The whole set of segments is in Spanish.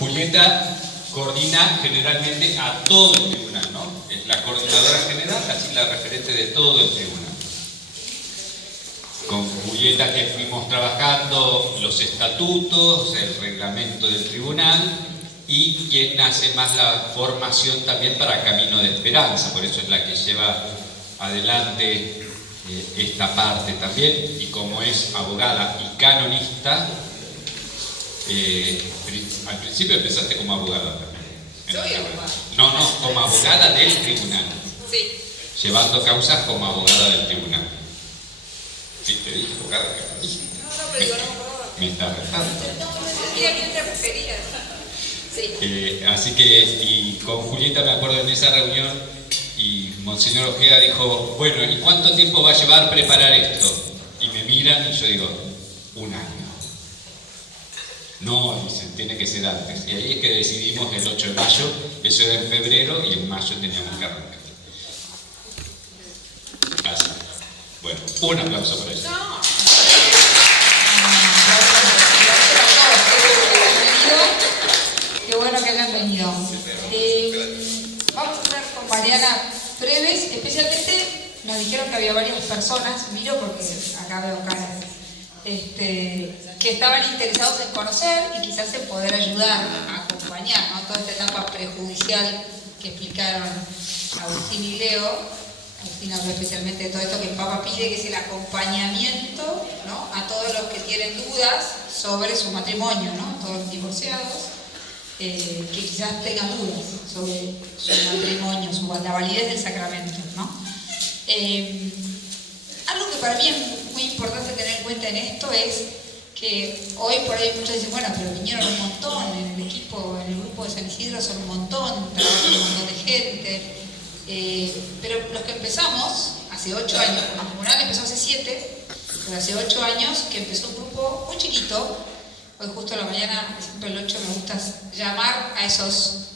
Julieta coordina generalmente a todo el tribunal, ¿no? Es la coordinadora general, así la referente de todo el tribunal. Con Julieta que fuimos trabajando los estatutos, el reglamento del tribunal y quien hace más la formación también para Camino de Esperanza, por eso es la que lleva adelante esta parte también, y como es abogada y canonista, al principio empezaste como abogada también. Soy abogada. No, como abogada del tribunal. Sí. Llevando causas como abogada del tribunal. Sí, te dije abogada canonista. No, pero digo, no me acuerdo. Me está retando. No, me sentía que te referías. Sí. Así que, y con Julieta me acuerdo en esa reunión, y Monseñor Ojeda dijo, bueno, ¿y cuánto tiempo va a llevar preparar esto? Y me miran y yo digo, 1 año. No, dicen, tiene que ser antes. Y ahí es que decidimos el 8 de mayo, eso era en febrero y en mayo teníamos que arrancar. Así. Bueno, un aplauso para ellos. No. Qué bueno que hayan venido. Vamos a hacer con Mariana breves, especialmente nos dijeron que había varias personas, miro porque acá veo caras, que estaban interesados en conocer y quizás en poder ayudar a acompañar, ¿no? Toda esta etapa prejudicial que explicaron Agustín y Leo. Agustín habló especialmente de todo esto que el Papa pide, que es el acompañamiento, ¿no?, a todos los que tienen dudas sobre su matrimonio, ¿no?, todos los divorciados, que quizás tengan dudas sobre su matrimonio, la validez del sacramento, ¿no? Algo que para mí es muy importante tener en cuenta en esto es que hoy por ahí muchos dicen, bueno, pero vinieron un montón en el equipo, en el grupo de San Isidro son un montón, trabajan un montón de gente, pero los que empezamos hace 8 años, el tribunal empezó hace 7, pero hace 8 años que empezó un grupo muy chiquito. Hoy justo a la mañana, siempre el 8 me gusta llamar a esos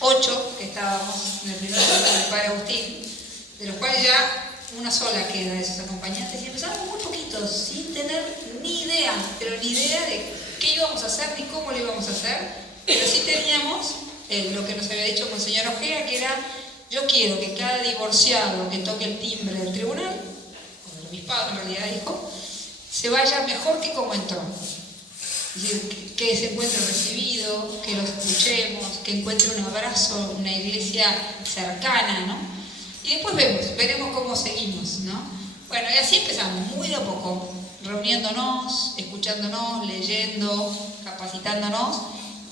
8 que estábamos en el primer grupo del Padre Agustín, de los cuales ya una sola queda de esos acompañantes, y empezamos muy poquitos, sin tener ni idea, pero ni idea de qué íbamos a hacer ni cómo lo íbamos a hacer, pero sí teníamos lo que nos había dicho Monseñor Ojeda, que era, yo quiero que cada divorciado que toque el timbre del tribunal, o del obispado en realidad dijo, se vaya mejor que como entró. Es decir, que se encuentre recibido, que lo escuchemos, que encuentre un abrazo, una iglesia cercana, ¿no? Y después veremos cómo seguimos, ¿no? Bueno, y así empezamos, muy de a poco, reuniéndonos, escuchándonos, leyendo, capacitándonos,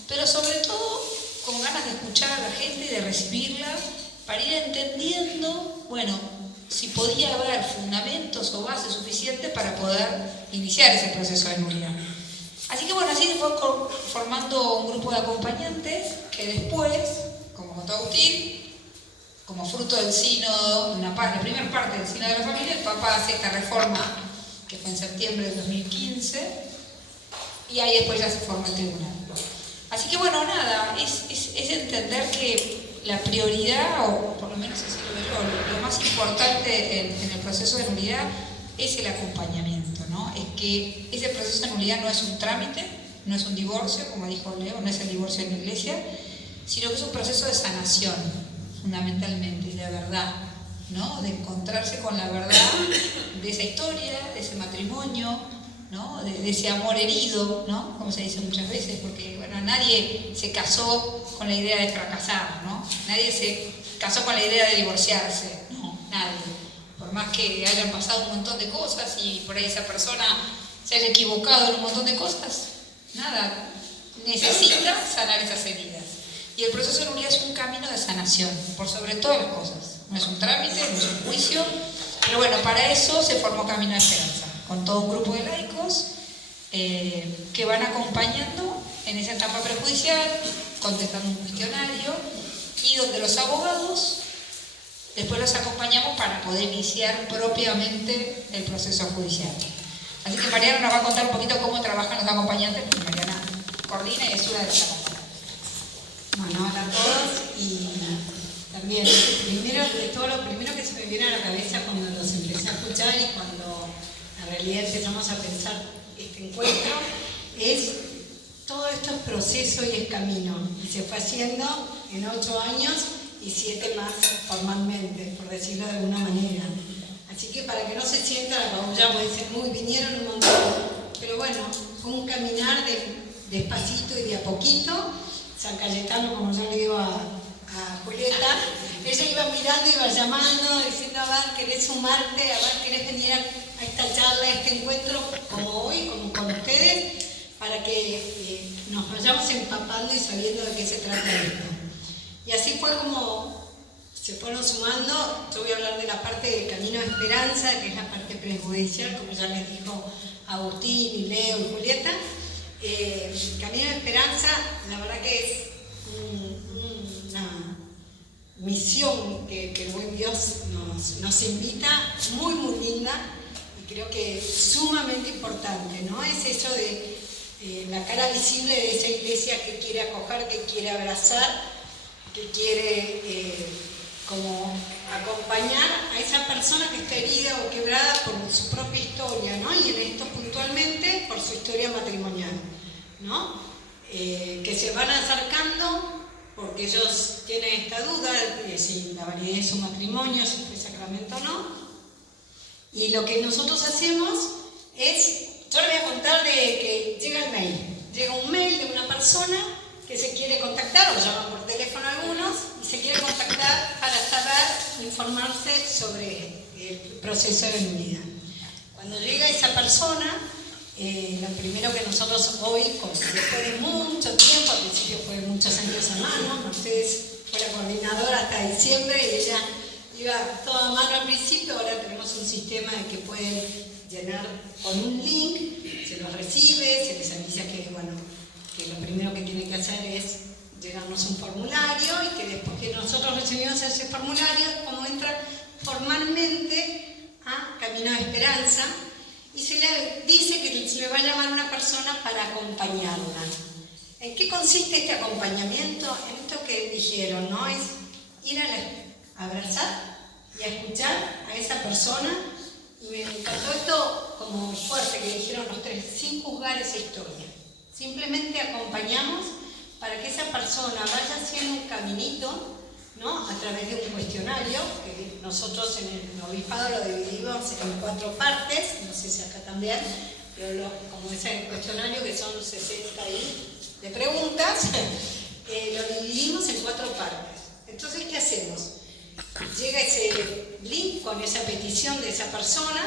pero sobre todo con ganas de escuchar a la gente y de recibirla para ir entendiendo, bueno, si podía haber fundamentos o bases suficientes para poder iniciar ese proceso de nulidad. Así que bueno, así se fue formando un grupo de acompañantes que después, como contó Agustín, como fruto del sínodo, la primera parte del sínodo de la familia, el Papa hace esta reforma, que fue en septiembre del 2015, y ahí después ya se forma el tribunal. Así que bueno, nada, es entender que la prioridad, o por lo menos así lo veo yo, lo más importante en el proceso de nulidad es el acompañamiento, ¿no? Es que ese proceso de nulidad no es un trámite, no es un divorcio, como dijo Leo, no es el divorcio en la iglesia, sino que es un proceso de sanación, fundamentalmente, de verdad, ¿no? De encontrarse con la verdad de esa historia, de ese matrimonio, ¿no? De ese amor herido, ¿no? Como se dice muchas veces, porque bueno, nadie se casó con la idea de fracasar, ¿no? Nadie se casó con la idea de divorciarse, no, nadie. Por más que hayan pasado un montón de cosas y por ahí esa persona se haya equivocado en un montón de cosas, nada, necesita sanar esas heridas. Y el proceso de nulidad es un camino de sanación, por sobre todas las cosas. No es un trámite, no es un juicio, pero bueno, para eso se formó Camino de Esperanza, con todo un grupo de laicos que van acompañando en esa etapa prejudicial, contestando un cuestionario, y donde los abogados después los acompañamos para poder iniciar propiamente el proceso judicial. Así que Mariana nos va a contar un poquito cómo trabajan los acompañantes, porque Mariana coordina y es una de las acompañantes. Bueno, hola a todos, y también, lo primero que se me viene a la cabeza cuando los empecé a escuchar y cuando en realidad empezamos a pensar este encuentro es todo esto es proceso y es camino, y se fue haciendo en 8 años y 7 más formalmente, por decirlo de alguna manera. Así que para que no se sientan apabullados, dicen, uy, vinieron un montón, pero bueno, fue un caminar despacito y de a poquito. San Cayetano, como yo le digo a Julieta, ella iba mirando, iba llamando, diciendo, a ver, ¿querés sumarte? A ver, ¿querés venir a esta charla, a este encuentro, como hoy, como con ustedes? Para que nos vayamos empapando y sabiendo de qué se trata esto. Y así fue como se fueron sumando. Yo voy a hablar de la parte del Camino de Esperanza, que es la parte prejudicial, como ya les dijo Agustín, y Leo y Julieta. Camino de Esperanza, la verdad que es una misión que el buen Dios nos invita, muy muy linda, y creo que sumamente importante, ¿no? Es eso de la cara visible de esa iglesia que quiere acoger, que quiere abrazar, que quiere como acompañar a esa persona que está herida o quebrada por su propia historia, ¿no? Y en esto puntualmente por su historia matrimonial, ¿no? Que se van acercando porque ellos tienen esta duda de si la validez de su matrimonio, si fue sacramento o no. Y lo que nosotros hacemos es, yo les voy a contar de que llega el mail. Llega un mail de una persona que se quiere contactar, o llaman por teléfono algunos, y se quiere contactar para saber, informarse sobre el proceso de unidad. Cuando llega esa persona, lo primero que nosotros hoy, después de mucho tiempo, al principio fue muchos años a mano, Mercedes fue la coordinadora hasta diciembre y ella iba toda a mano al principio, ahora tenemos un sistema de que pueden llenar con un link, se los recibe, se les avisa que, bueno, que lo primero que tienen que hacer es llenarnos un formulario y que después que nosotros recibimos ese formulario, como entra formalmente a Camino de Esperanza, y se le dice que se le va a llamar una persona para acompañarla. ¿En qué consiste este acompañamiento? En esto que dijeron, ¿no? Es ir a abrazar y a escuchar a esa persona. Y me encantó esto como fuerte que dijeron los tres, sin juzgar esa historia. Simplemente acompañamos para que esa persona vaya haciendo un caminito, ¿no? A través de un cuestionario, que nosotros en el obispado lo dividimos en 4 partes, no sé si acá también, pero como es el cuestionario que son 60 de preguntas, lo dividimos en 4 partes. Entonces, ¿qué hacemos? Llega ese link con esa petición de esa persona,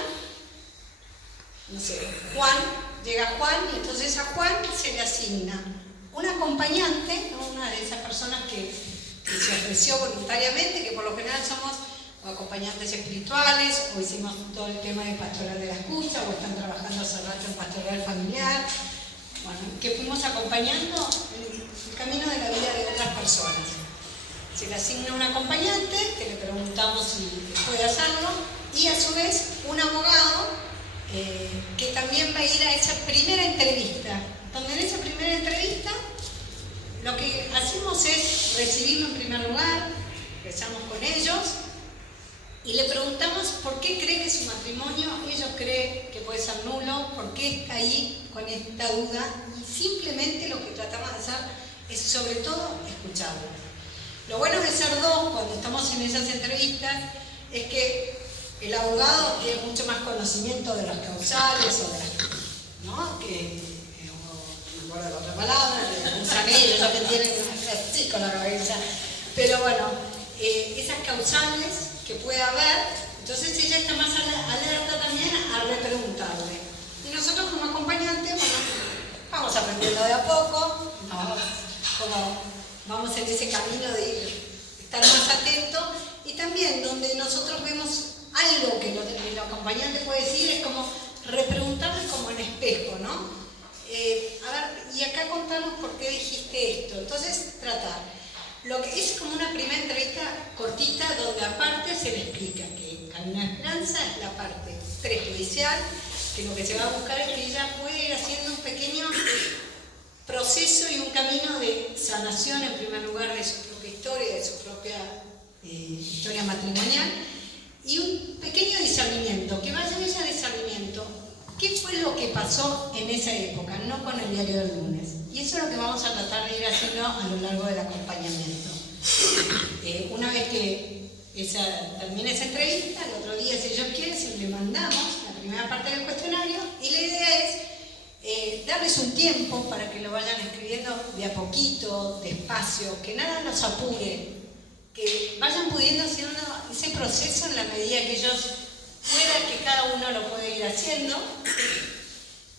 no sé, Juan, llega Juan, y entonces a Juan se le asigna un acompañante, ¿no? Una de esas personas que se ofreció voluntariamente, que por lo general somos o acompañantes espirituales, o hicimos todo el tema de pastoral de la excusa, o están trabajando hace rato en pastoral familiar, bueno, que fuimos acompañando el camino de la vida de otras personas. Se le asigna un acompañante, que le preguntamos si puede hacerlo, y a su vez un abogado que también va a ir a esa primera entrevista, donde en esa primera entrevista lo que hacemos es recibirlo en primer lugar, rezamos con ellos y le preguntamos por qué cree que su matrimonio, ellos creen que puede ser nulo, por qué está ahí con esta duda, y simplemente lo que tratamos de hacer es sobre todo escucharlo. Lo bueno de ser dos cuando estamos en esas entrevistas es que el abogado tiene mucho más conocimiento de las causales o de las, ¿no? Que no me acuerdo de la otra palabra, usan ellos, lo que tienen así con la cabeza. Pero bueno, esas causales que puede haber, entonces ella está más alerta también a repreguntarle. Y nosotros como acompañantes, bueno, vamos aprendiendo de a poco, vamos en ese camino de estar más atentos, y también donde nosotros vemos algo que el acompañante puede decir, es como repreguntarle como en espejo, ¿no? A ver, y acá contanos por qué dijiste esto. Entonces, tratar. Lo que es como una primera entrevista cortita, donde aparte se le explica que Camino de Esperanza es la parte prejudicial, que lo que se va a buscar es que ella pueda ir haciendo un pequeño proceso y un camino de sanación, en primer lugar, de su propia historia, de su propia historia matrimonial, y un pequeño discernimiento, que vaya ella a discernimiento. ¿Qué fue lo que pasó en esa época? No con el diario del lunes. Y eso es lo que vamos a tratar de ir haciendo a lo largo del acompañamiento. Una vez que termine esa entrevista, el otro día, si ellos quieren, le mandamos la primera parte del cuestionario y la idea es darles un tiempo para que lo vayan escribiendo de a poquito, despacio, que nada los apure, que vayan pudiendo hacer ese proceso en la medida que ellos puedan, que cada uno lo puede ir haciendo,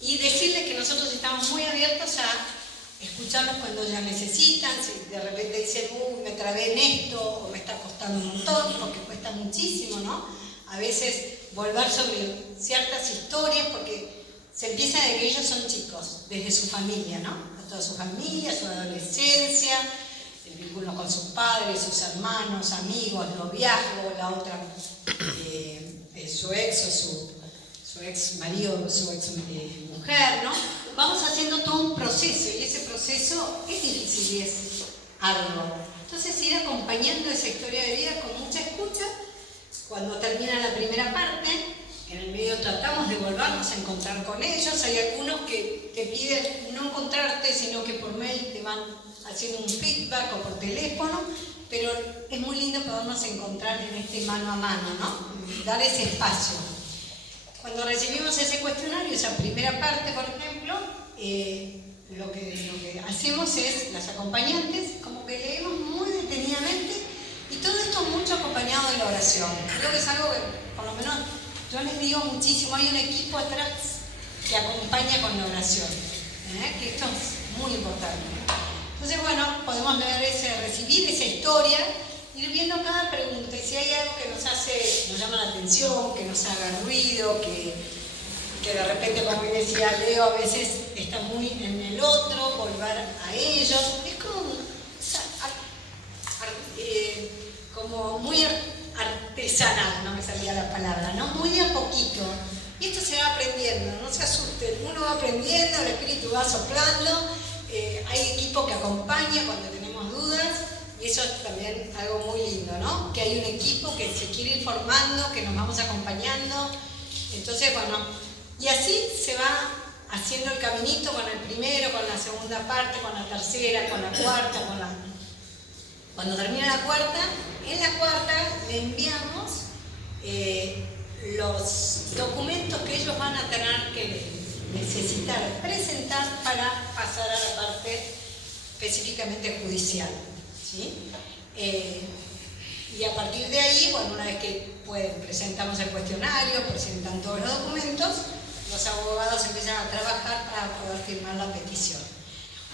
y decirles que nosotros estamos muy abiertos a escucharlos cuando ya necesitan, si de repente dicen, me trabé en esto, o me está costando un montón, porque cuesta muchísimo, ¿no? A veces volver sobre ciertas historias, porque se empieza desde que ellos son chicos, desde su familia, ¿no? Toda su familia, su adolescencia, el vínculo con sus padres, sus hermanos, amigos, noviazgo, la otra, su ex o su ex marido, su ex mujer, ¿no? Vamos haciendo todo un proceso y ese proceso es difícil y es arduo. Entonces ir acompañando esa historia de vida con mucha escucha. Cuando termina la primera parte, en el medio tratamos de volvernos a encontrar con ellos. Hay algunos que te piden no encontrarte, sino que por mail te van haciendo un feedback o por teléfono, pero es muy lindo podernos encontrar en este mano a mano, ¿no? Dar ese espacio. Cuando recibimos ese cuestionario, esa primera parte, por ejemplo, lo que hacemos es, las acompañantes, como que leemos muy detenidamente, y todo esto mucho acompañado de la oración. Creo que es algo que, por lo menos, yo les digo muchísimo, hay un equipo atrás que acompaña con la oración, que esto es muy importante. Entonces, bueno, podemos recibir esa historia, ir viendo cada pregunta, y si hay algo que nos llama la atención, que nos haga ruido, que de repente, como decía Leo, a veces está muy en el otro, volver a ellos, es como muy artesanal, no me salía la palabra, ¿no? Muy de a poquito. Y esto se va aprendiendo, no se asusten, uno va aprendiendo, el espíritu va soplando, hay equipo que acompaña cuando tenemos dudas, y eso es también algo muy lindo, ¿no? Que hay un equipo que se quiere ir formando, que nos vamos acompañando. Entonces, bueno, y así se va haciendo el caminito con el primero, con la segunda parte, con la tercera, con la cuarta, Cuando termina la cuarta, en la cuarta le enviamos los documentos que ellos van a tener que necesitar presentar para pasar a la parte específicamente judicial, ¿sí? Y a partir de ahí, bueno, una vez que presentamos el cuestionario, presentan todos los documentos, los abogados empiezan a trabajar para poder firmar la petición.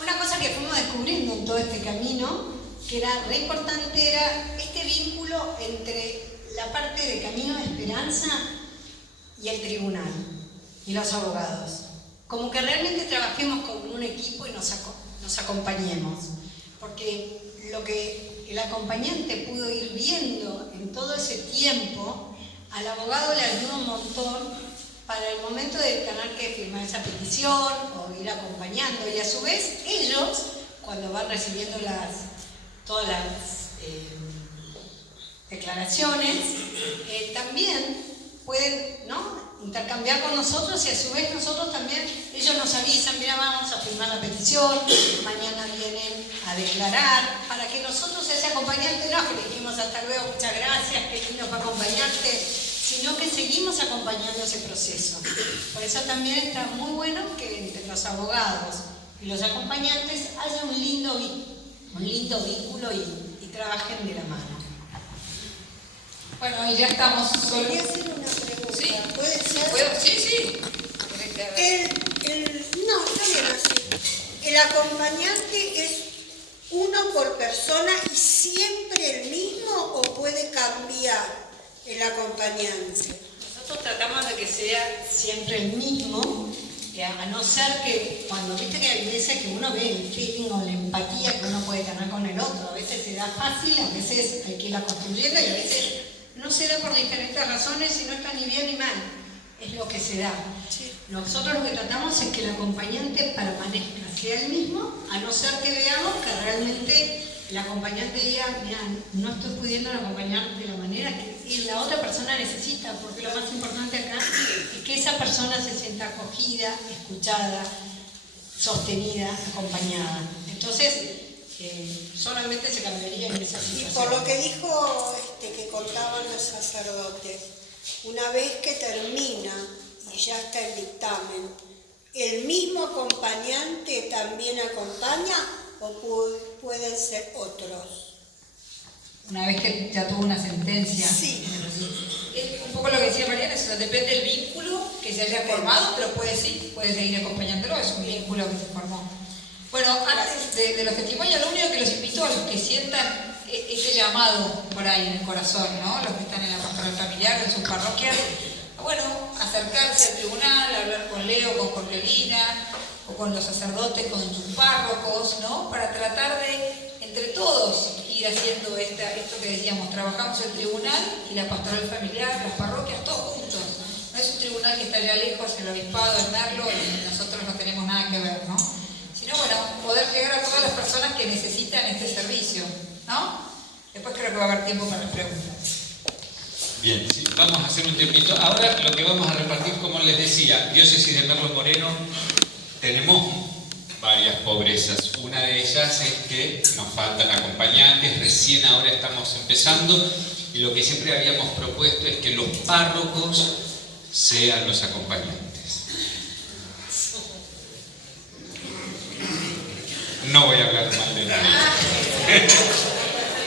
Una cosa que fuimos descubriendo en todo este camino, que era re importante, era este vínculo entre la parte de Camino de Esperanza y el tribunal, y los abogados. Como que realmente trabajemos con un equipo y nos acompañemos. Porque lo que el acompañante pudo ir viendo en todo ese tiempo, al abogado le ayuda un montón para el momento de tener que firmar esa petición o ir acompañando. Y a su vez, ellos, cuando van recibiendo todas las declaraciones, también pueden, ¿no?, intercambiar con nosotros, y a su vez nosotros también, ellos nos avisan, mira, vamos a firmar la petición, mañana vienen a declarar, para que nosotros, ese acompañante, no que le dijimos hasta luego, muchas gracias, qué lindo fue acompañarte, sino que seguimos acompañando ese proceso. Por eso también está muy bueno que entre los abogados y los acompañantes haya un lindo vínculo y trabajen de la mano. Bueno, y ya estamos solo. Quería hacer una pregunta. Sí. ¿Puede ser? ¿Puedo? Sí. No, está bien así. ¿El acompañante es uno por persona y siempre el mismo o puede cambiar el acompañante? Nosotros tratamos de que sea siempre el mismo, a no ser que, cuando viste que hay veces que uno ve el feeling o la empatía que uno puede tener con el otro, a veces se da fácil, a veces hay que irla construyendo y a veces no se da por diferentes razones y no está ni bien ni mal, es lo que se da. Sí. Nosotros lo que tratamos es que el acompañante permanezca, sea el mismo, a no ser que veamos que realmente el acompañante diga, mira, no estoy pudiendo acompañar de la manera que la otra persona necesita, porque lo más importante acá es que esa persona se sienta acogida, escuchada, sostenida, acompañada. Entonces, solamente se cambiaría en esa Y situación. por lo que dijo, que contaban los sacerdotes, una vez que termina y ya está el dictamen, ¿el mismo acompañante también acompaña o pueden ser otros? Una vez que ya tuvo una sentencia. Sí. Es un poco lo que decía Mariana, eso depende del vínculo que se haya formado, pero puede seguir acompañándolo, es un vínculo que se formó. Bueno, antes de los testimonios, lo único que los invito a los que sientan ese llamado por ahí en el corazón, ¿no? Los que están en la pastoral familiar o en sus parroquias, bueno, acercarse al tribunal, hablar con Leo, con Jorgelina, o con los sacerdotes, con sus párrocos, ¿no? Para tratar de, entre todos, ir haciendo esto que decíamos, trabajamos el tribunal y la pastoral familiar, las parroquias, todos juntos. No es un tribunal que está allá lejos, el obispado, en Merlo, y nosotros no tenemos nada que ver, ¿no? Sino, bueno, poder llegar a todas las personas que necesitan este servicio, ¿no? Después creo que va a haber tiempo para las preguntas. Bien, sí, vamos a hacer un tiempito. Ahora lo que vamos a repartir, como les decía, Diócesis de Merlo Moreno, tenemos varias pobrezas. Una de ellas es que nos faltan acompañantes, recién ahora estamos empezando, y lo que siempre habíamos propuesto es que los párrocos sean los acompañantes. No voy a hablar mal de nadie.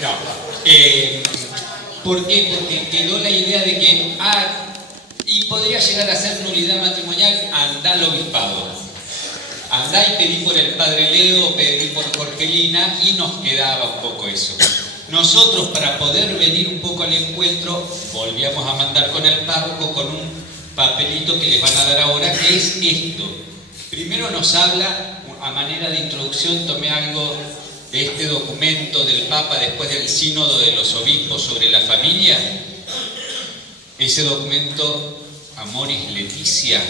No. ¿Por qué? Porque quedó la idea de que, y podría llegar a ser nulidad matrimonial, andá al obispado. Andá y pedí por el padre Leo, pedí por Jorgelina, y nos quedaba un poco eso. Nosotros, para poder venir un poco al encuentro, volvíamos a mandar con el párroco con un papelito que les van a dar ahora, que es esto. Primero nos habla, a manera de introducción, tomé algo de este documento del Papa después del sínodo de los obispos sobre la familia. Ese documento, Amoris Laetitia,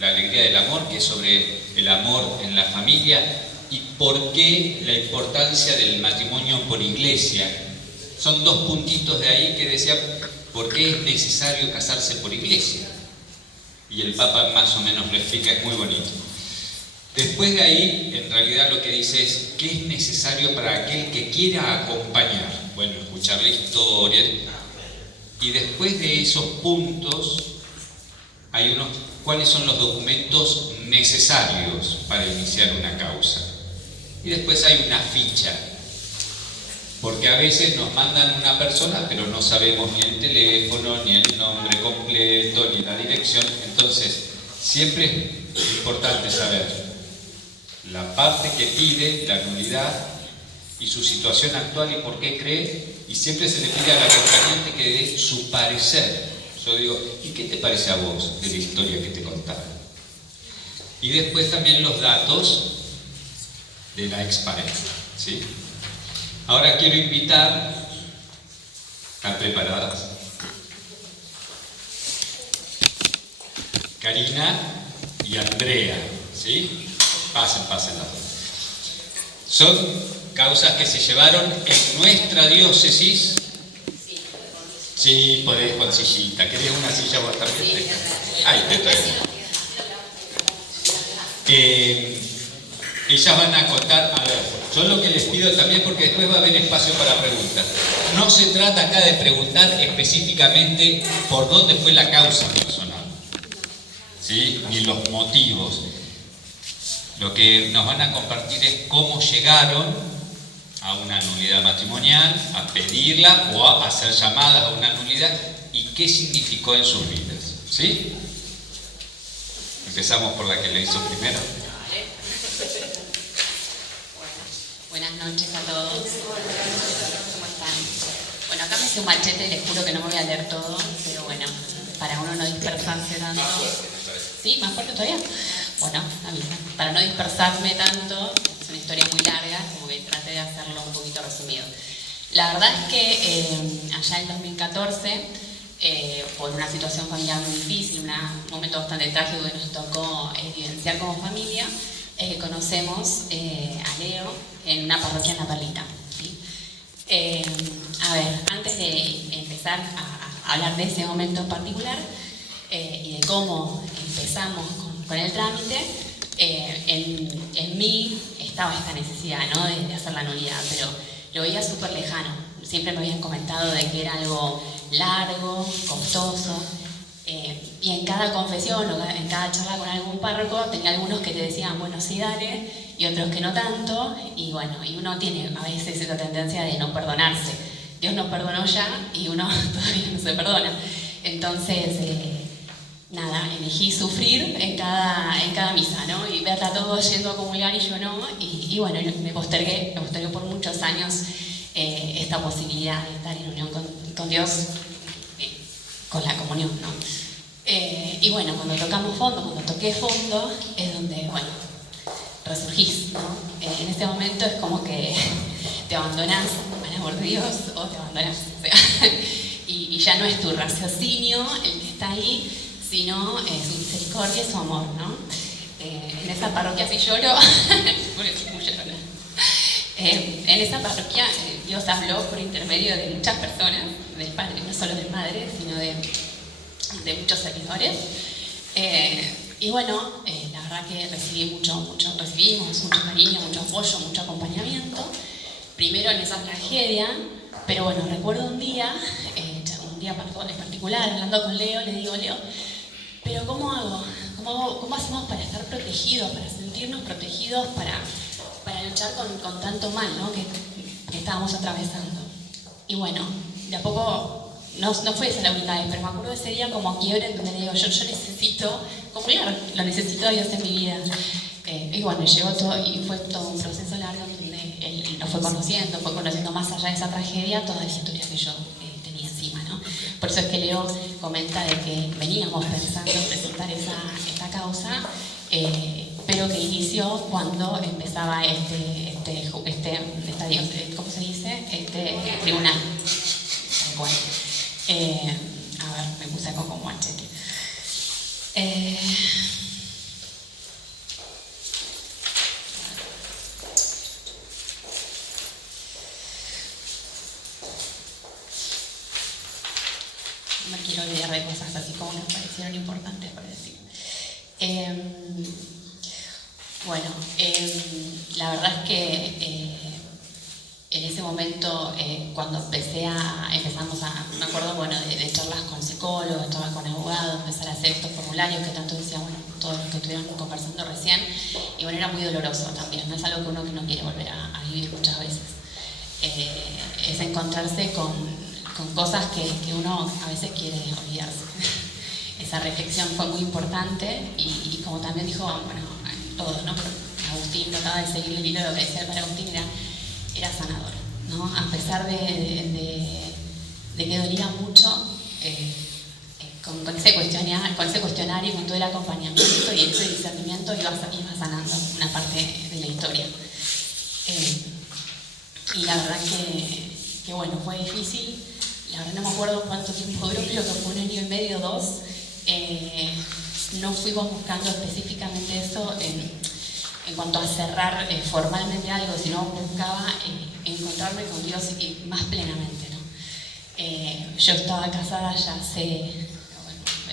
la alegría del amor, que es sobre el amor en la familia y por qué la importancia del matrimonio por iglesia. Son dos puntitos de ahí que decía por qué es necesario casarse por iglesia. Y el Papa más o menos lo explica, es muy bonito. Después de ahí, en realidad lo que dice es qué es necesario para aquel que quiera acompañar. Bueno, escuchar la historia. Y después de esos puntos, hay cuáles son los documentos necesarios para iniciar una causa. Y después hay una ficha. Porque a veces nos mandan una persona, pero no sabemos ni el teléfono, ni el nombre completo, ni la dirección. Entonces, siempre es importante saber la parte que pide, la nulidad y su situación actual y por qué cree, y siempre se le pide al acompañante que dé su parecer. Yo digo, ¿y qué te parece a vos de la historia que te contaron? Y después también los datos de la expareja, ¿sí? Ahora quiero invitar, ¿están preparadas? Karina y Andrea, ¿sí? Pasen las dos. Son causas que se llevaron en nuestra diócesis. Sí, podés con sillita. ¿Querés una silla vos también? Sí, ahí te traigo. Ellas van a contar, a ver, yo lo que les pido también, porque después va a haber espacio para preguntas. No se trata acá de preguntar específicamente por dónde fue la causa personal, ¿sí? Ni los motivos. Lo que nos van a compartir es cómo llegaron a una nulidad matrimonial, a pedirla o a hacer llamadas a una nulidad y qué significó en sus vidas, ¿sí? Empezamos por la que le hizo primero. Buenas noches a todos. ¿Cómo están? Bueno, acá me hice un machete, les juro que no me voy a leer todo, pero bueno, para uno no dispersarse tanto. ¿Sí? ¿Más fuerte todavía? Bueno, para no dispersarme tanto, es una historia muy larga, como que traté de hacerlo un poquito resumido. La verdad es que allá en 2014, por una situación familiar muy difícil, un momento bastante trágico que nos tocó vivenciar como familia, conocemos a Leo en una parroquia en La Perlita, ¿sí? A ver, antes de empezar a hablar de ese momento en particular y de cómo empezamos con el trámite, en mí estaba esta necesidad, ¿no?, de hacer la nulidad, pero lo veía súper lejano. Siempre me habían comentado de que era algo largo, costoso, y en cada confesión o en cada charla con algún párroco tenía algunos que te decían, bueno, sí, dale, y otros que no tanto, y bueno, y uno tiene a veces esa tendencia de no perdonarse. Dios nos perdonó ya y uno todavía no se perdona. Entonces, nada, elegí sufrir en cada misa, ¿no? Y verla todo yendo a comulgar y yo no, y bueno, me postergué por muchos años esta posibilidad de estar en unión con Dios, con la comunión, ¿no? Y bueno, cuando toqué fondo, es donde, bueno, resurgís, ¿no? En ese momento es como que te abandonás al amor de Dios o te abandonás, o sea, y ya no es tu raciocinio el que está ahí, sino su misericordia y su amor, ¿no? En esa parroquia sí lloro, porque soy muy llorona. En esa parroquia Dios habló por intermedio de muchas personas, del Padre, no solo del Madre, sino de muchos seguidores. Y bueno, la verdad que recibimos mucho cariño, mucho apoyo, mucho acompañamiento. Primero en esa tragedia, pero bueno, recuerdo un día en particular, hablando con Leo, le digo, Leo, pero ¿cómo hago? ¿Cómo hacemos para estar protegidos, para sentirnos protegidos, para luchar con tanto mal, ¿no?, que estábamos atravesando? Y bueno, de a poco, no fue esa la única vez, pero me acuerdo ese día como quiebre en donde digo, yo necesito comulgar, lo necesito a Dios en mi vida. Y bueno, llegó todo, y fue todo un proceso largo en donde él lo fue conociendo más allá de esa tragedia, toda la historia que yo tenía encima, ¿no? Por eso es que Leo comenta de que veníamos pensando en presentar esta causa, pero que inició cuando empezaba ¿cómo se dice? Este tribunal. Bueno, a ver, me puse como machete. No me quiero olvidar de cosas así como me parecieron importantes para decir. Bueno, la verdad es que en ese momento, cuando empezamos a, me acuerdo, bueno, de charlas con psicólogos, charlas con abogados, empezar a hacer estos formularios que tanto decía, bueno, todos los que estuvieron conversando recién, y bueno, era muy doloroso también, no es algo que uno no quiere volver a vivir muchas veces. Es encontrarse con cosas que uno a veces quiere olvidarse. Esa reflexión fue muy importante y como también dijo, bueno, todos, ¿no? Agustín trataba de seguir el hilo de lo que decía el padre Agustín, era sanador, ¿no? A pesar de que dolía mucho, con ese cuestionario y con todo el acompañamiento y ese discernimiento iba sanando una parte de la historia. Y la verdad que bueno, fue difícil. La verdad no me acuerdo cuánto tiempo duró, creo que fue 1 año y medio, 2. No fuimos buscando específicamente eso en cuanto a cerrar formalmente algo, sino buscaba encontrarme con Dios y más plenamente, ¿no? Yo estaba casada ya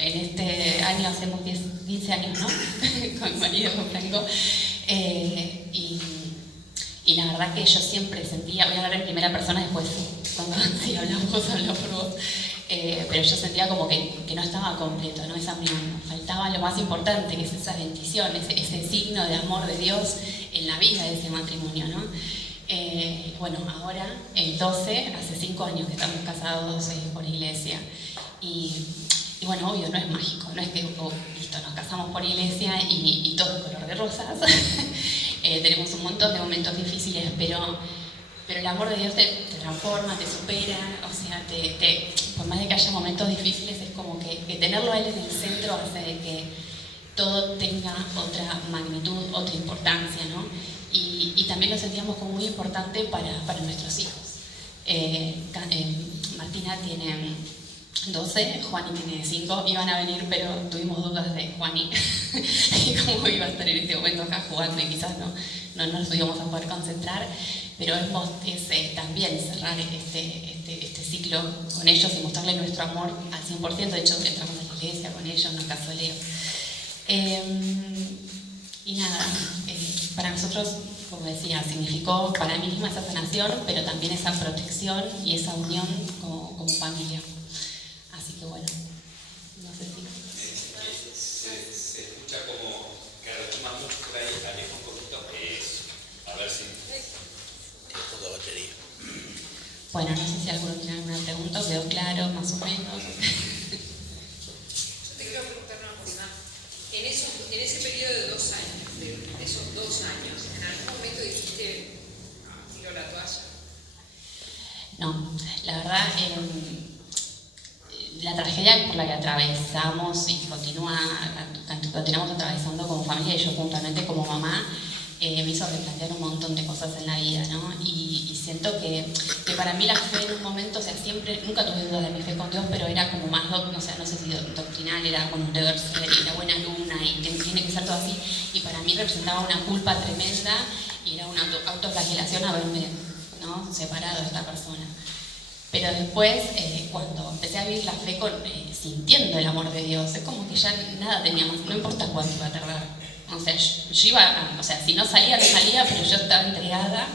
en este año hacemos 15 años, ¿no? Con mi marido, con Franco. Y la verdad que yo siempre sentía, voy a hablar en primera persona después, cuando si hablamos, hablo por vos, pero yo sentía como que no estaba completo, ¿no? Esa unión, faltaba lo más importante, que es esa bendición, ese signo de amor de Dios en la vida de ese matrimonio, ¿no? Bueno, ahora, el 12, hace 5 años que estamos casados por iglesia, y bueno, obvio, no es mágico, no es que, listo, nos casamos por iglesia y todo es color de rosas. Tenemos un montón de momentos difíciles, pero el amor de Dios te transforma, te supera, o sea, por más de que haya momentos difíciles, es como que tenerlo a Él en el centro hace de que todo tenga otra magnitud, otra importancia, ¿no? Y también lo sentíamos como muy importante para nuestros hijos. Martina tiene 12, Juani tiene 5, iban a venir, pero tuvimos dudas de Juani y cómo iba a estar en este momento acá jugando y quizás no nos íbamos a poder concentrar, pero es también cerrar este ciclo con ellos y mostrarles nuestro amor al 100%. De hecho, entramos a la iglesia con ellos, nos casó Leo. Y nada, para nosotros, como decía, significó para mí misma esa sanación, pero también esa protección y esa unión como familia. Así que bueno, no sé si... Se escucha como que retoma mucho por ahí, aleja un poquito, a ver si... Es poca batería. Bueno, no sé si alguno tiene alguna pregunta, quedó claro, más o menos. Yo te quiero preguntar una cosa. En ese periodo de 2 años, de esos 2 años, ¿en algún momento dijiste, tiro la toalla? No, la verdad, la tragedia por la que atravesamos y continuamos atravesando como familia y yo puntualmente como mamá, me hizo replantear un montón de cosas en la vida, ¿no? Y siento que para mí la fe en un momento, o sea, siempre, nunca tuve dudas de mi fe con Dios, pero era como más, no sé si doctrinal, era bueno, deber ser, y la buena alumna, y tiene que ser todo así, y para mí representaba una culpa tremenda, y era una autoflagelación haberme, ¿no?, separado de esta persona. Pero después, cuando empecé a vivir la fe sintiendo el amor de Dios, es como que ya nada tenía más, no importa cuánto iba a tardar. O sea, yo iba, o sea, si no salía, pero yo estaba entregada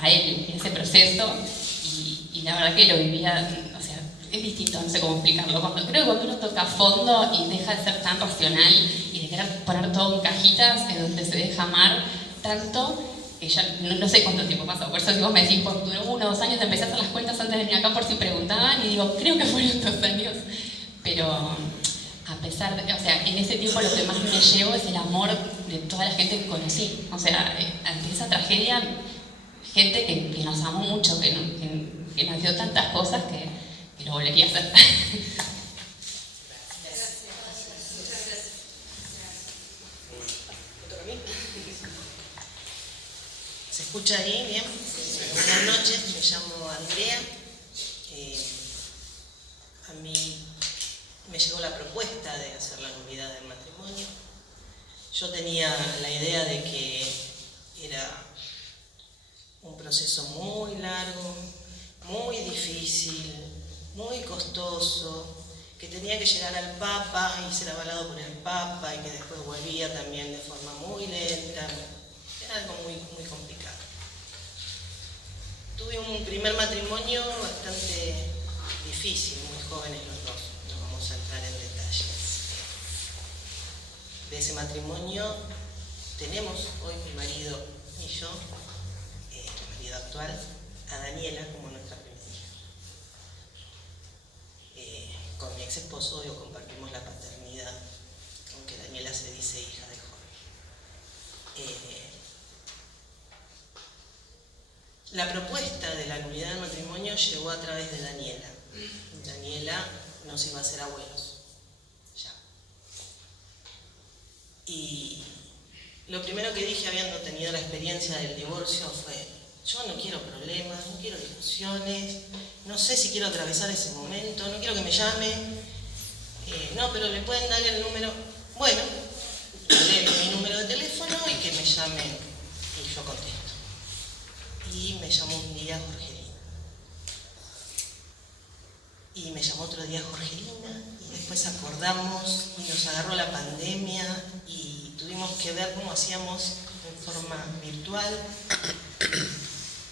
a Él en ese proceso y la verdad que lo vivía, o sea, es distinto, no sé cómo explicarlo. Creo que cuando uno toca a fondo y deja de ser tan racional y de querer poner todo en cajitas, es donde se deja amar tanto. Que ya no sé cuánto tiempo pasó, por eso si vos me decís, duró 1 o 2 años, empecé a hacer las cuentas antes de venir acá por si preguntaban y digo, creo que fueron 2 años, pero a pesar de, o sea, en ese tiempo lo que más me llevo es el amor de toda la gente que conocí, o sea, ante esa tragedia, gente que nos amó mucho, que nos dio tantas cosas que lo volvería a hacer. ¿Se escucha ahí bien? Buenas noches, me llamo Andrea. A mí me llegó la propuesta de hacer la nulidad del matrimonio. Yo tenía la idea de que era un proceso muy largo, muy difícil, muy costoso, que tenía que llegar al Papa y ser avalado por el Papa y que después volvía también de forma muy lenta. Era algo muy, muy complicado. Tuve un primer matrimonio bastante difícil, muy jóvenes los dos, no vamos a entrar en detalles. De ese matrimonio tenemos hoy mi marido y yo, mi marido actual, a Daniela como nuestra primera hija. Con mi ex esposo yo compartimos la paternidad, aunque Daniela se dice hija de Jorge. La propuesta de la nulidad del matrimonio llegó a través de Daniela. Daniela nos iba a hacer abuelos. Ya. Y lo primero que dije, habiendo tenido la experiencia del divorcio, fue: yo no quiero problemas, no quiero discusiones, no sé si quiero atravesar ese momento, no quiero que me llame. No, pero le pueden dar el número. Bueno, dale mi número de teléfono y que me llame y yo contesto. Y me llamó un día Jorgelina. Y me llamó otro día Jorgelina. Y después acordamos y nos agarró la pandemia y tuvimos que ver cómo hacíamos en forma virtual.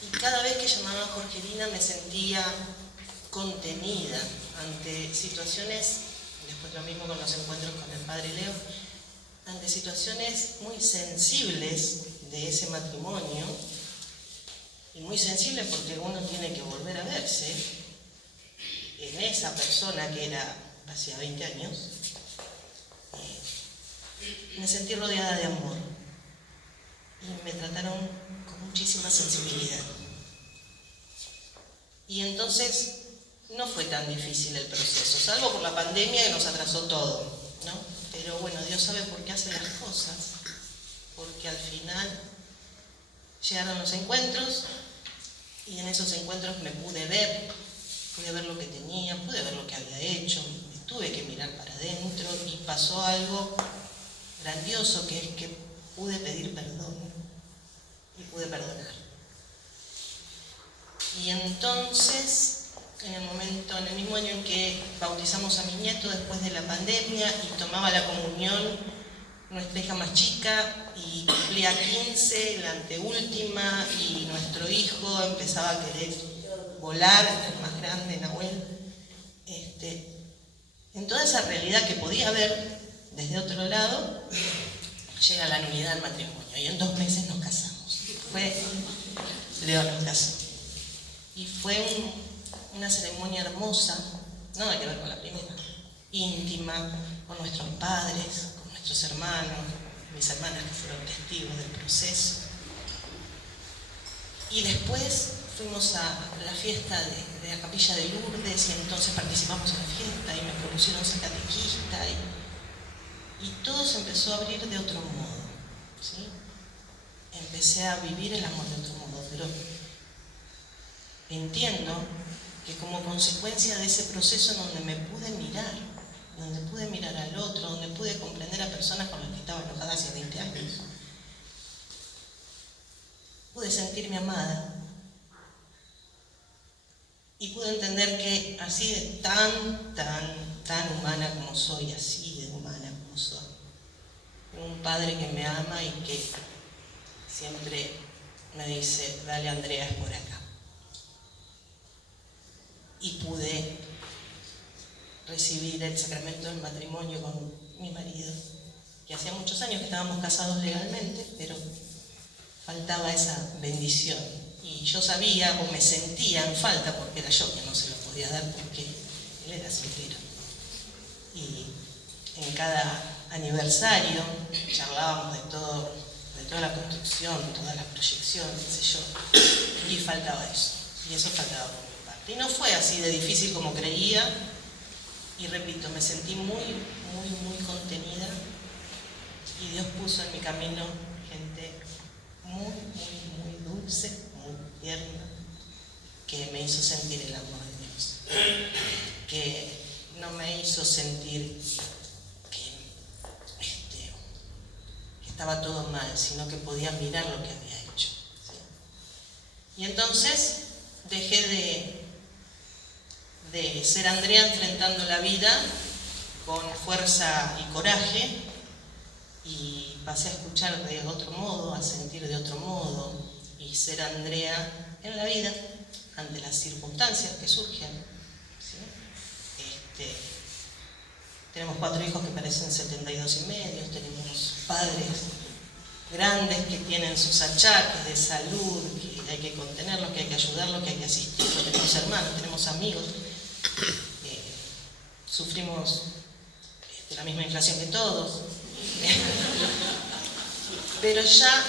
Y cada vez que llamaba a Jorgelina me sentía contenida ante situaciones, después lo mismo con los encuentros con el padre Leo, ante situaciones muy sensibles de ese matrimonio. Y muy sensible porque uno tiene que volver a verse en esa persona que era hacía 20 años. Me sentí rodeada de amor y me trataron con muchísima sensibilidad. Y entonces no fue tan difícil el proceso, salvo por la pandemia que nos atrasó todo, ¿no? Pero bueno, Dios sabe por qué hace las cosas, porque al final llegaron los encuentros y en esos encuentros me pude ver lo que tenía, pude ver lo que había hecho, me tuve que mirar para adentro y pasó algo grandioso, que es que pude pedir perdón y pude perdonar. Y entonces, en el mismo año en que bautizamos a mi nieto después de la pandemia y tomaba la comunión, nuestra hija más chica y cumplía 15, la anteúltima, y nuestro hijo empezaba a querer volar, el más grande, Nahuel. En toda esa realidad que podía ver desde otro lado, llega la nulidad del matrimonio y en 2 meses nos casamos. Leo nos casó. Y fue una ceremonia hermosa, nada que ver con la primera, íntima, con nuestros padres, con nuestros hermanos, mis hermanas que fueron testigos del proceso. Y después fuimos a la fiesta de la capilla de Lourdes y entonces participamos en la fiesta y me propusieron ser catequista y todo se empezó a abrir de otro modo, ¿sí? Empecé a vivir el amor de otro modo, pero entiendo que como consecuencia de ese proceso donde me pude mirar al otro, donde pude comprender a personas con las que estaba enojada hace 20 años, pude sentirme amada y pude entender que así de tan humana como soy, así de humana como soy, un padre que me ama y que siempre me dice, dale Andrea, es por acá. Y pude recibir el sacramento del matrimonio con mi marido, que hacía muchos años que estábamos casados legalmente, pero faltaba esa bendición. Y yo sabía o me sentía en falta, porque era yo que no se lo podía dar, porque él era soltero. Y en cada aniversario charlábamos de toda la construcción, todas las proyecciones, qué sé yo, y faltaba eso. Y eso faltaba por mi parte. Y no fue así de difícil como creía, y repito, me sentí muy contenida, y Dios puso en mi camino gente muy dulce, muy tierna, que me hizo sentir el amor de Dios, que no me hizo sentir que estaba todo mal, sino que podía mirar lo que había hecho, ¿sí? Y entonces dejé de ser Andrea enfrentando la vida con fuerza y coraje, y pasé a escuchar de otro modo, a sentir de otro modo, y ser Andrea en la vida ante las circunstancias que surgen, ¿sí? Tenemos 4 hijos que parecen 72 y medios, tenemos padres grandes que tienen sus achaques de salud, que hay que contenerlos, que hay que ayudarlos, que hay que asistirlos, tenemos hermanos, tenemos amigos, sufrimos la misma inflación que todos, pero ya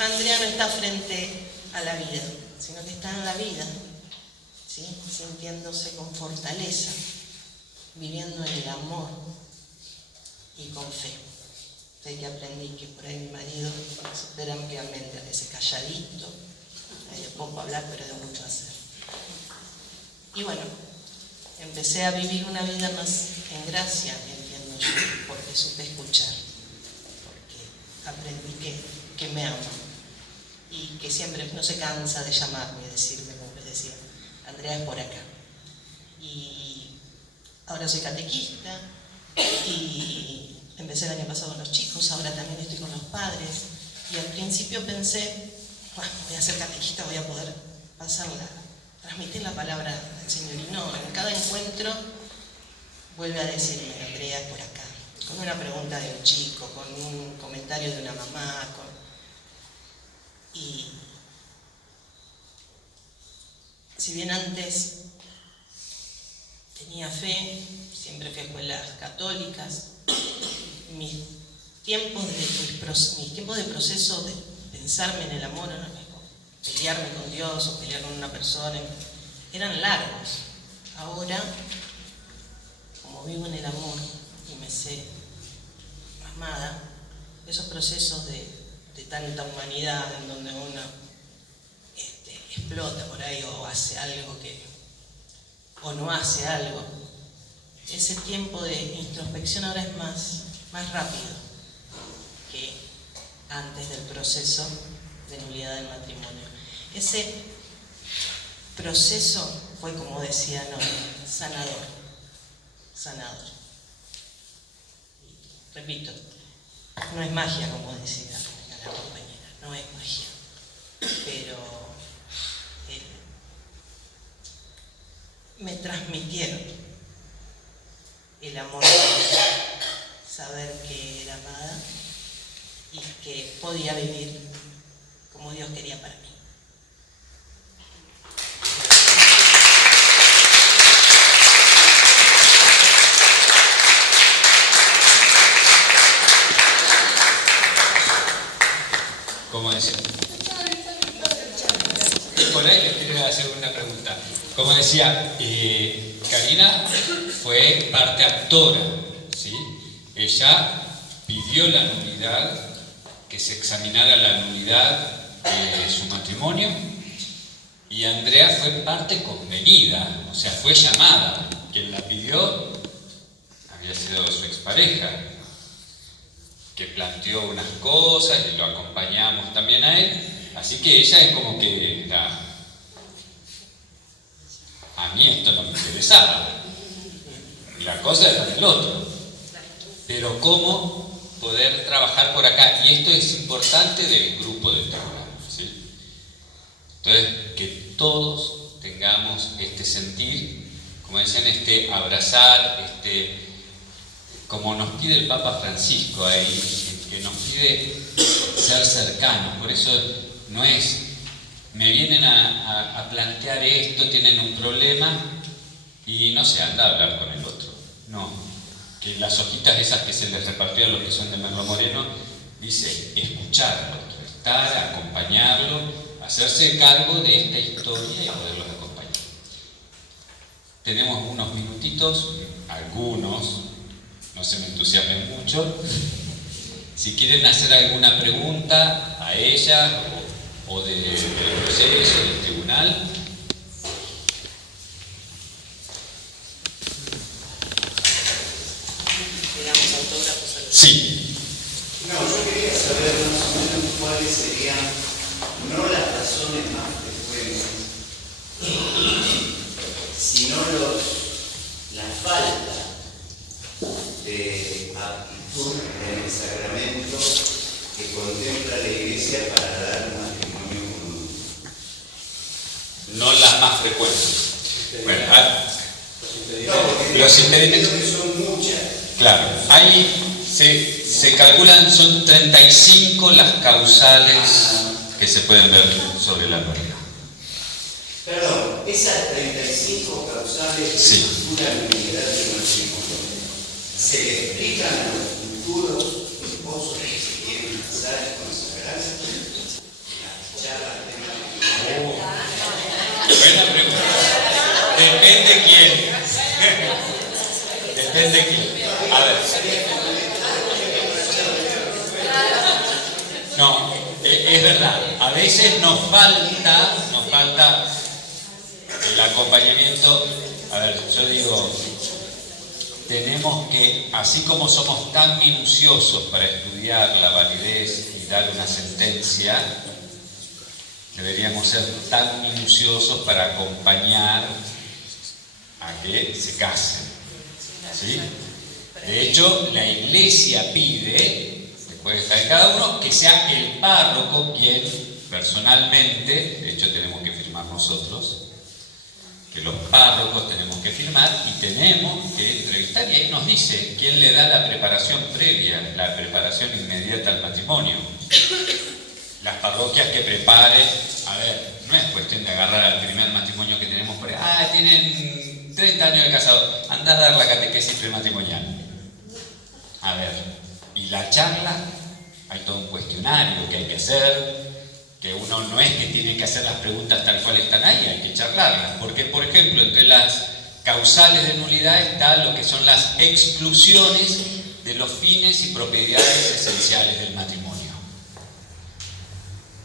Andrea no está frente a la vida, sino que está en la vida, ¿sí? Sintiéndose con fortaleza, viviendo en el amor y con fe. Sé que aprendí que por ahí mi marido supera ampliamente, a veces calladito, hay de poco hablar pero de mucho hacer. Y bueno, empecé a vivir una vida más en gracia, entiendo yo, porque supe escuchar, porque aprendí que me ama y que siempre no se cansa de llamarme y decirme, como les decía, Andrea, es por acá. Y ahora soy catequista y empecé el año pasado con los chicos, ahora también estoy con los padres, y al principio pensé, bueno, voy a ser catequista, voy a poder transmitir la palabra del Señor, y no, en cada encuentro vuelve a decirme, Andrea, es por acá, con una pregunta de un chico, con un comentario de una mamá, y si bien antes tenía fe, siempre fui a escuelas católicas, mis tiempos de proceso de pensarme en el amor, pelearme con Dios o pelear con una persona, eran largos. Ahora, como vivo en el amor y me sé amada, esos procesos de tanta humanidad en donde uno explota por ahí o hace algo o no hace algo, ese tiempo de introspección ahora es más rápido que antes del proceso de nulidad del matrimonio. Ese proceso fue, como decía sanador. Repito, No es magia, como decía la compañera, no es magia. Pero me transmitieron el amor de saber que era amada y que podía vivir como Dios quería para mí. Como decía, por ahí les quería hacer una pregunta. Como decía, Karina fue parte actora, ¿sí? Ella pidió la nulidad, que se examinara la nulidad de su matrimonio, y Andrea fue parte convenida, o sea, fue llamada. Quien la pidió había sido su expareja, que planteó unas cosas y lo acompañamos también a él, así que ella es como que a mí esto no me interesaba, la cosa era del otro, pero cómo poder trabajar por acá, y esto es importante del grupo del tribunal, ¿sí? Entonces, que todos tengamos este sentir, como decían, abrazar, como nos pide el Papa Francisco ahí, que nos pide ser cercanos. Por eso no es, me vienen a plantear esto, tienen un problema y no se anda a hablar con el otro. No, que las hojitas esas que se les repartió a los que son de Merlo Moreno, dice escuchar al otro, estar, acompañarlo, hacerse cargo de esta historia y poderlos acompañar. Tenemos unos minutitos, algunos, no se me entusiasmen mucho. Si quieren hacer alguna pregunta a ella o del proceso, del tribunal. ¿Digamos autógrafos a los... Sí. No, yo quería saber más o menos cuáles serían, no las razones más frecuentes, sino la falta de actitud en el sacramento que contempla la Iglesia para dar un matrimonio común. No las más frecuentes. Bueno, los impedimentos que son muchas. Claro, ahí se calculan, son 35 las causales que se pueden ver sobre la realidad. Perdón, esas 35 causales Sí. de la nulidad del matrimonio, ¿se le explican a los futuros esposos que se quieren casar y consagrarse? Las charlas de Buena pregunta. Depende quién. Depende quién. A ver. No, es verdad. A veces nos falta el acompañamiento. A ver, yo digo, tenemos que, así como somos tan minuciosos para estudiar la validez y dar una sentencia, deberíamos ser tan minuciosos para acompañar a que se casen, ¿sí? De hecho, la Iglesia pide, después de estar en cada uno, que sea el párroco quien personalmente, de hecho tenemos que firmar nosotros, que los párrocos tenemos que firmar y tenemos que entrevistar, y ahí nos dice quién le da la preparación previa, la preparación inmediata al matrimonio. Las parroquias que preparen, a ver, no es cuestión de agarrar al primer matrimonio que tenemos por ahí, tienen 30 años de casado, anda a dar la catequesis prematrimonial. A ver, y la charla, hay todo un cuestionario que hay que hacer, que uno no es que tiene que hacer las preguntas tal cual están ahí, hay que charlarlas, porque por ejemplo, entre las causales de nulidad está lo que son las exclusiones de los fines y propiedades esenciales del matrimonio.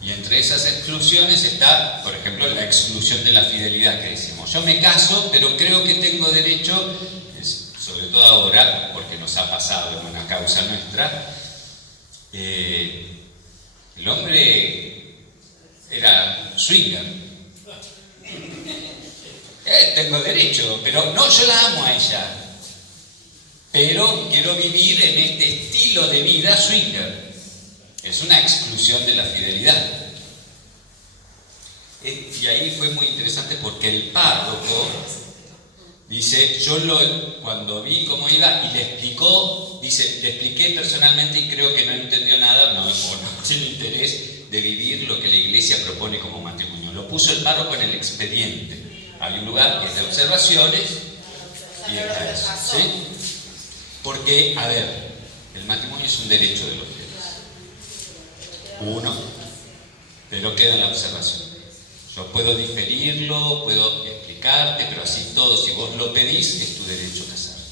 Y entre esas exclusiones está, por ejemplo, la exclusión de la fidelidad que decimos. Yo me caso, pero creo que tengo derecho, sobre todo ahora, porque nos ha pasado en una causa nuestra, el hombre era swinger. Tengo derecho, pero no, yo la amo a ella. pero quiero vivir en este estilo de vida swinger. Es una exclusión de la fidelidad. Y ahí fue muy interesante porque el párroco dice, cuando vi cómo iba y le explicó, dice, le expliqué personalmente y creo que no entendió nada, o no tiene interés de vivir lo que la Iglesia propone como matrimonio. Lo puso el párroco en el expediente. Hay un lugar que es de observaciones y está eso, ¿sí? Porque, a ver, el matrimonio es un derecho de los fieles. Uno, pero queda en la observación. Yo puedo diferirlo, puedo explicarte, pero así todo, si vos lo pedís, es tu derecho a casarte.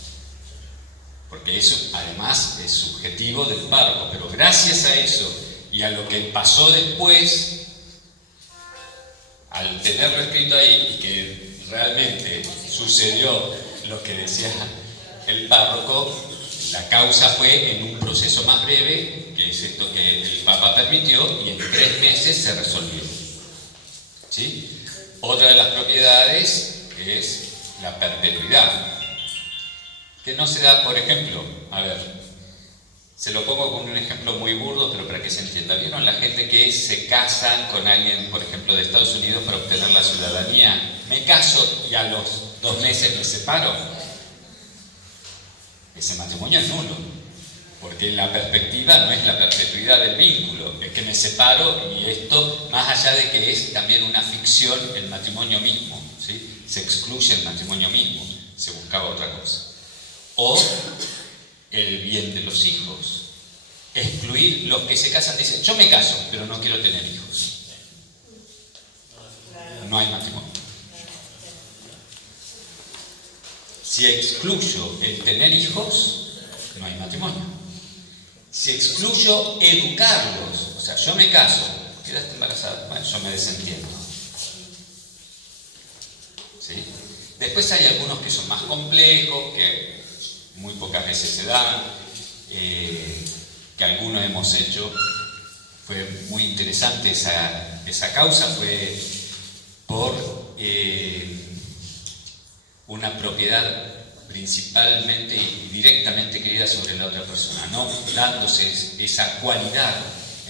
Porque eso, además, es subjetivo del párroco. Pero gracias a eso y a lo que pasó después, al tenerlo escrito ahí y que realmente sucedió lo que decía el párroco, la causa fue en un proceso más breve, que es esto que el Papa permitió, y en 3 meses se resolvió. ¿Sí? Otra de las propiedades es la perpetuidad, que no se da, por ejemplo, a ver, se lo pongo con un ejemplo muy burdo, pero para que se entienda. ¿Vieron la gente que se casan con alguien, por ejemplo, de Estados Unidos para obtener la ciudadanía? Me caso y a los 2 meses me separo. Ese matrimonio es nulo, porque la perspectiva no es la perpetuidad del vínculo, es que me separo y esto, más allá de que es también una ficción, el matrimonio mismo, ¿sí? Se excluye el matrimonio mismo, se buscaba otra cosa. O el bien de los hijos. Excluir los que se casan, dicen, yo me caso, pero no quiero tener hijos. No hay matrimonio. Si excluyo el tener hijos, no hay matrimonio. Si excluyo educarlos, o sea, yo me caso, quedaste embarazada, bueno, yo me desentiendo. ¿Sí? Después hay algunos que son más complejos, que muy pocas veces se dan, que algunos hemos hecho. Fue muy interesante esa causa, fue por una propiedad principalmente y directamente querida sobre la otra persona, no dándose esa cualidad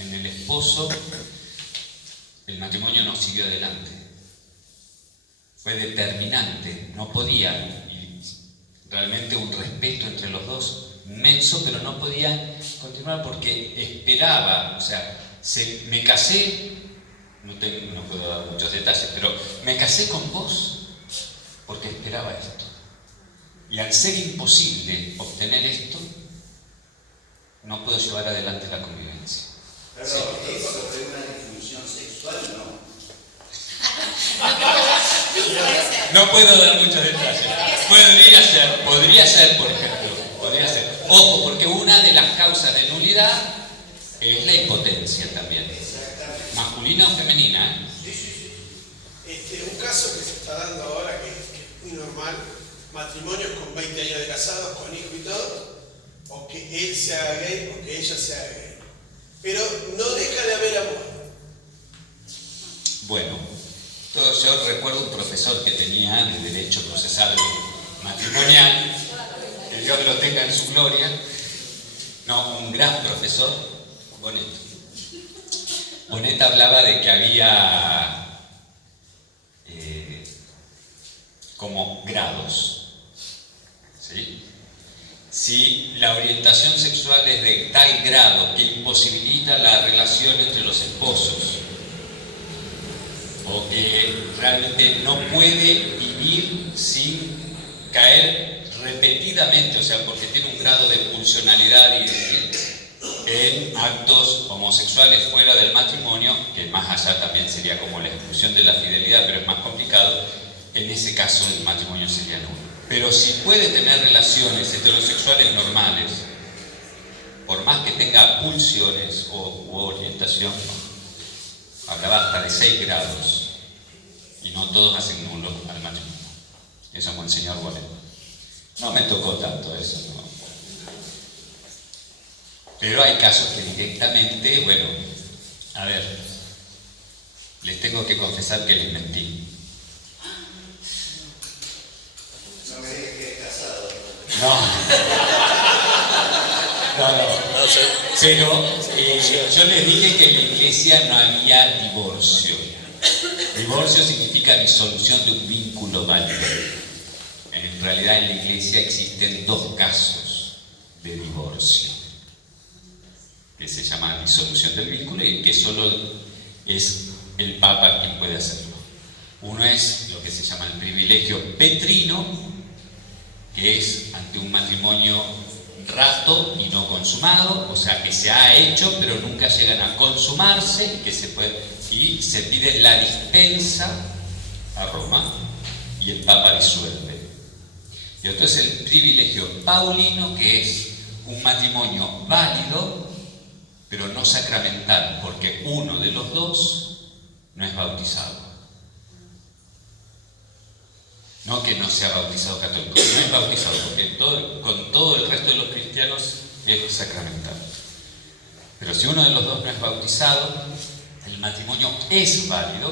en el esposo, el matrimonio no siguió adelante. Fue determinante, no podía, y realmente un respeto entre los dos inmenso, pero no podía continuar porque esperaba, o sea, me casé, no puedo dar muchos detalles, pero me casé con vos porque esperaba esto. Y al ser imposible obtener esto, no puedo llevar adelante la convivencia. Pero ¿sí? ¿Eso fue una disfunción sexual? No. No puedo dar muchos detalles. Podría ser, por ejemplo. Podría ser. Ojo, porque una de las causas de nulidad es la impotencia también. Masculina o femenina, Sí. Un caso que se está dando ahora, que es muy normal, matrimonios con 20 años de casados, con hijos y todo, o que él se haga gay o que ella se haga gay. Pero no deja de haber amor. Bueno, yo recuerdo un profesor que tenía de Derecho Procesal Matrimonial, que Dios lo tenga en su gloria, un gran profesor, Bonet. Bonet hablaba de que había como grados. ¿Sí? Si la orientación sexual es de tal grado que imposibilita la relación entre los esposos, o que realmente no puede vivir sin caer repetidamente, o sea, porque tiene un grado de pulsionalidad en actos homosexuales fuera del matrimonio, que más allá también sería como la exclusión de la fidelidad, pero es más complicado. En ese caso el matrimonio sería nulo. Pero si puede tener relaciones heterosexuales normales, por más que tenga pulsiones u orientación, hablaba hasta de 6 grados, y no todos hacen nulo al matrimonio. Eso Monseñor Bonet. No me tocó tanto eso, ¿no? Pero hay casos que directamente, bueno, a ver, les tengo que confesar que les mentí. No me digas que es casado. No. No sé. Pero yo les dije que en la iglesia no había divorcio. Divorcio significa disolución de un vínculo válido. En realidad en la iglesia existen dos casos de divorcio, que se llama disolución del vínculo y que solo es el Papa quien puede hacerlo. Uno es lo que se llama el privilegio petrino, que es ante un matrimonio rato y no consumado, o sea que se ha hecho pero nunca llegan a consumarse y se pide la dispensa a Roma y el Papa disuelve. Y otro es el privilegio paulino, que es un matrimonio válido pero no sacramental, porque uno de los dos no es bautizado. No que no sea bautizado católico, no es bautizado, porque con todo el resto de los cristianos es sacramental. Pero si uno de los dos no es bautizado, el matrimonio es válido,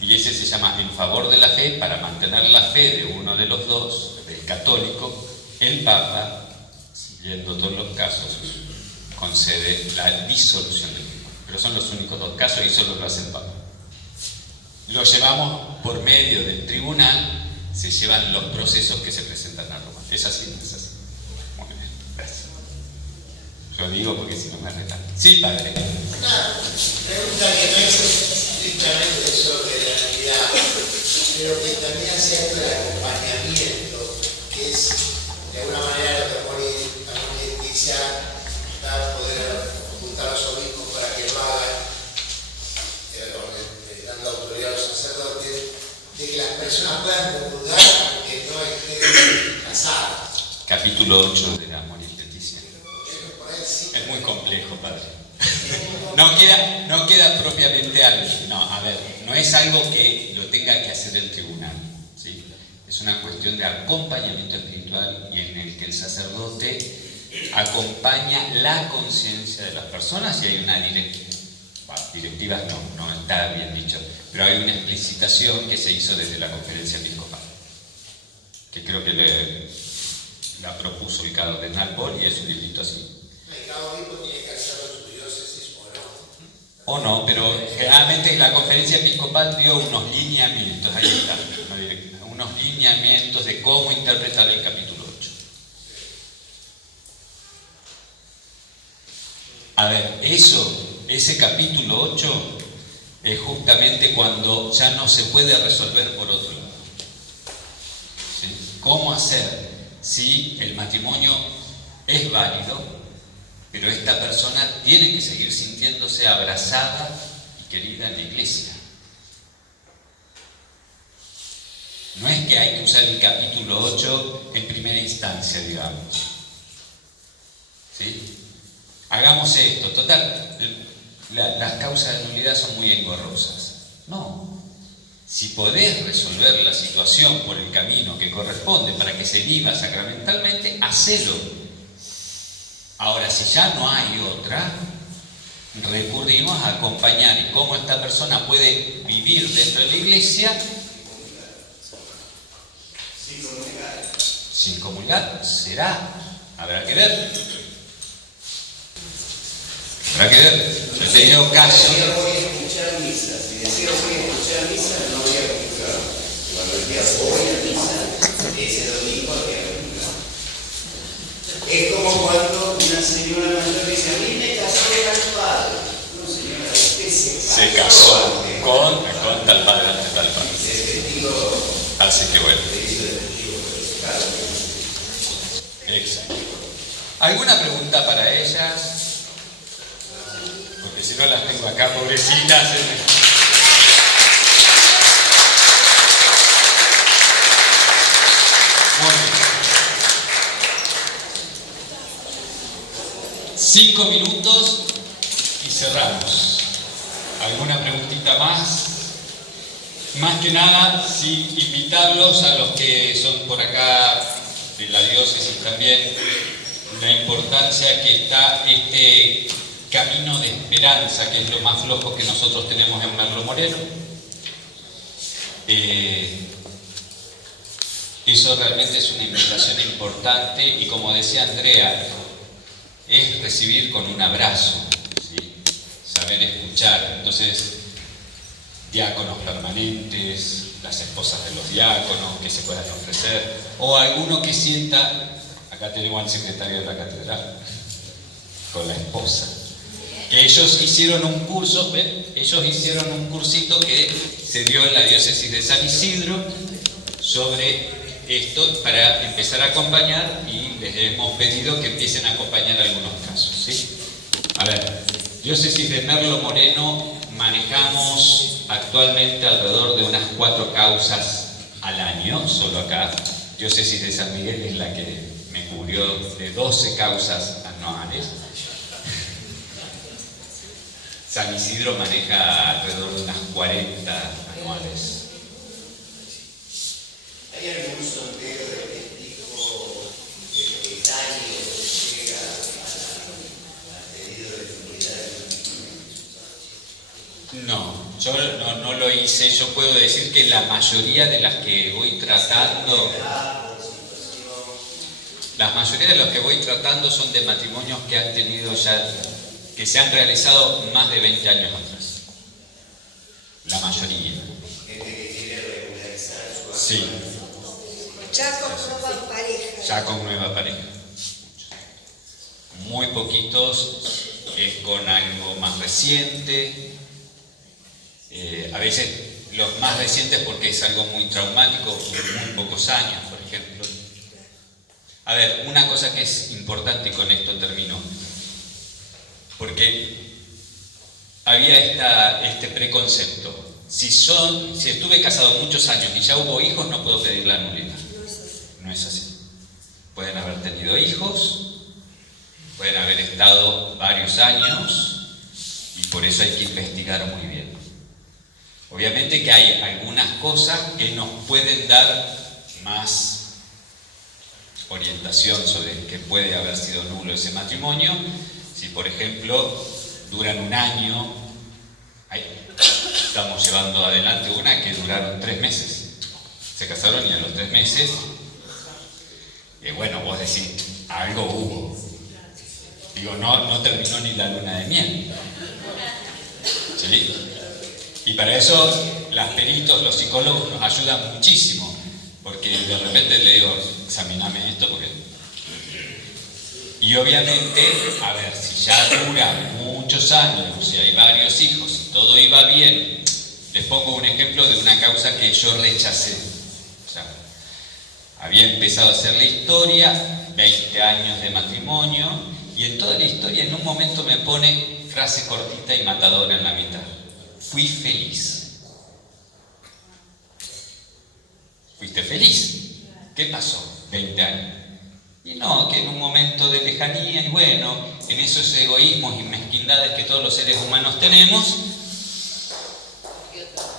y ese se llama en favor de la fe. Para mantener la fe de uno de los dos, del católico, el Papa, siguiendo todos los casos, concede la disolución del vínculo. Pero son los únicos dos casos y solo lo hace el Papa. Lo llevamos por medio del tribunal, se llevan los procesos que se presentan a Roma. Es así, no es así. Muy bien, gracias. Yo digo porque si no me retan. Sí, padre. Una pregunta que no es estrictamente sobre la Navidad, pero que también hace algo del acompañamiento, que es de alguna manera lo que pone también iglesia da poder ocultar a los obispos para que lo hagan, dando autoridad a los sacerdotes, de que las personas puedan comulgar aunque no estén casadas. Capítulo 8 de la Moris Leticia. Es muy complejo, padre. No queda propiamente algo. No, a ver, no es algo que lo tenga que hacer el tribunal, ¿sí? Es una cuestión de acompañamiento espiritual y en el que el sacerdote acompaña la conciencia de las personas, y hay una directivas no está bien dicho, pero hay una explicitación que se hizo desde la conferencia episcopal, que creo que la propuso el cardenal Paul, y es un librito así. Cada obispo tiene que hacerlo en su diócesis o no, pero generalmente la conferencia episcopal dio unos lineamientos, ahí está, unos lineamientos de cómo interpretar el capítulo 8. A ver, ese capítulo 8 es justamente cuando ya no se puede resolver por otro lado. ¿Sí? ¿Cómo hacer si el matrimonio es válido, pero esta persona tiene que seguir sintiéndose abrazada y querida en la iglesia? No es que hay que usar el capítulo 8 en primera instancia, digamos. ¿Sí? Hagamos esto, total, las causas de nulidad son muy engorrosas. No. Si podés resolver la situación por el camino que corresponde para que se viva sacramentalmente, hacelo. Ahora, si ya no hay otra, recurrimos a acompañar y cómo esta persona puede vivir dentro de la iglesia sin comulgar. Será, habrá que ver. Habrá que ver. Yo he tenido casos. Si decía voy a escuchar misa, no voy a comulgar. Cuando decía voy a misa, ese domingo había que comulgar. Es como cuando una señora mayor dice, a mí me casó tal padre. No, señora, usted se casó con tal padre, ante tal padre. Así que bueno. Exacto. ¿Alguna pregunta para ellas? Porque si no las tengo acá, pobrecitas. Muy bien. 5 minutos y cerramos. ¿Alguna preguntita más? Más que nada, sí, invitarlos a los que son por acá de la diócesis también, la importancia que está este camino de esperanza, que es lo más flojo que nosotros tenemos en Merlo Moreno. Eso realmente es una invitación importante y, como decía Andrea, es recibir con un abrazo, ¿sí? Saber escuchar. Entonces, diáconos permanentes, las esposas de los diáconos que se puedan ofrecer, o alguno que sienta, acá tenemos al secretario de la catedral, con la esposa, que ellos hicieron un curso, ¿ven? Ellos hicieron un cursito que se dio en la diócesis de San Isidro sobre esto para empezar a acompañar, y les hemos pedido que empiecen a acompañar algunos casos, ¿sí? A ver, diócesis de Merlo Moreno manejamos actualmente alrededor de unas 4 causas al año, solo acá. Diócesis de San Miguel es la que me cubrió de 12 causas anuales. San Isidro maneja alrededor de unas 40 anuales. ¿Hay algún sondeo de qué tipo de etario llega al pedido de comunidad? No, yo no lo hice. Yo puedo decir que la mayoría de las que voy tratando, son de matrimonios que han tenido ya, que se han realizado más de 20 años atrás. La mayoría. Gente que quiere regularizar su Sí. Ya con nueva pareja. Ya con nueva pareja. Muy poquitos es con algo más reciente. A veces los más recientes porque es algo muy traumático, muy pocos años, por ejemplo. A ver, una cosa que es importante, y con esto termino, porque había este preconcepto. Si estuve casado muchos años y ya hubo hijos, no puedo pedir la nulidad. No es así. Pueden haber tenido hijos, pueden haber estado varios años, y por eso hay que investigar muy bien. Obviamente que hay algunas cosas que nos pueden dar más orientación sobre que puede haber sido nulo ese matrimonio. Si, por ejemplo, duran un año, estamos llevando adelante una que duraron 3 meses. Se casaron y a los 3 meses, bueno, vos decís, algo hubo. Digo, no terminó ni la luna de miel. ¿Sí? Y para eso los peritos, los psicólogos nos ayudan muchísimo, porque de repente le digo, examiname esto, porque... Y obviamente, a ver, si ya dura muchos años, si hay varios hijos, si todo iba bien, les pongo un ejemplo de una causa que yo rechacé. O sea, había empezado a hacer la historia, 20 años de matrimonio, y en toda la historia en un momento me pone frase cortita y matadora en la mitad. Fui feliz. ¿Fuiste feliz? ¿Qué pasó? 20 años. Y no, que en un momento de lejanía, y bueno, en esos egoísmos y mezquindades que todos los seres humanos tenemos,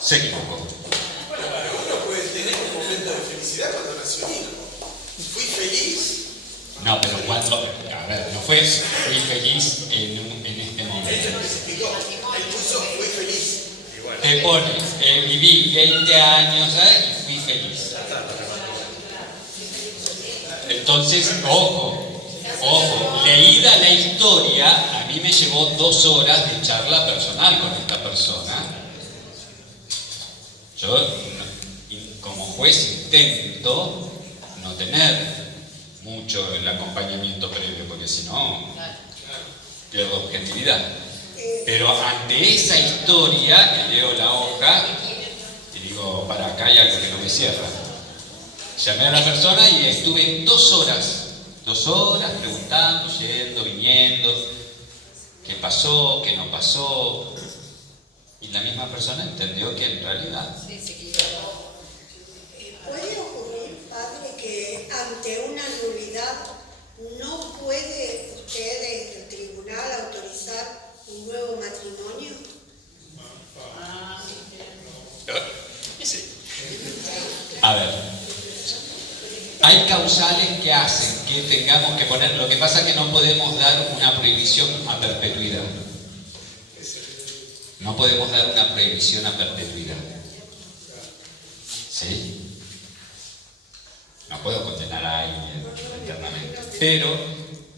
se equivocó. Bueno, uno puede tener un momento de felicidad cuando nació un hijo. ¿Fui feliz? No, pero cuando, a ver, no fue fui feliz en este momento. Eso es lo que se explicó. Él puso fui feliz. Te pones, viví 20 años, ¿sabes? Y fui feliz. Entonces, ojo, leída la historia, a mí me llevó 2 horas de charla personal con esta persona. Yo, como juez, intento no tener mucho el acompañamiento previo, porque si no, pierdo objetividad. Pero ante esa historia, leo la hoja y digo, para acá hay algo que no me cierra. Llamé a la persona y estuve 2 horas preguntando, yendo, viniendo, qué pasó, qué no pasó. Y la misma persona entendió que en realidad... ¿Puede ocurrir, padre, que ante una nulidad no puede usted desde el tribunal autorizar un nuevo matrimonio? Sí. A ver, hay causales que hacen que tengamos que poner, lo que pasa es que no podemos dar una prohibición a perpetuidad. No podemos dar una prohibición a perpetuidad. ¿Sí? No puedo condenar a alguien eternamente. Pero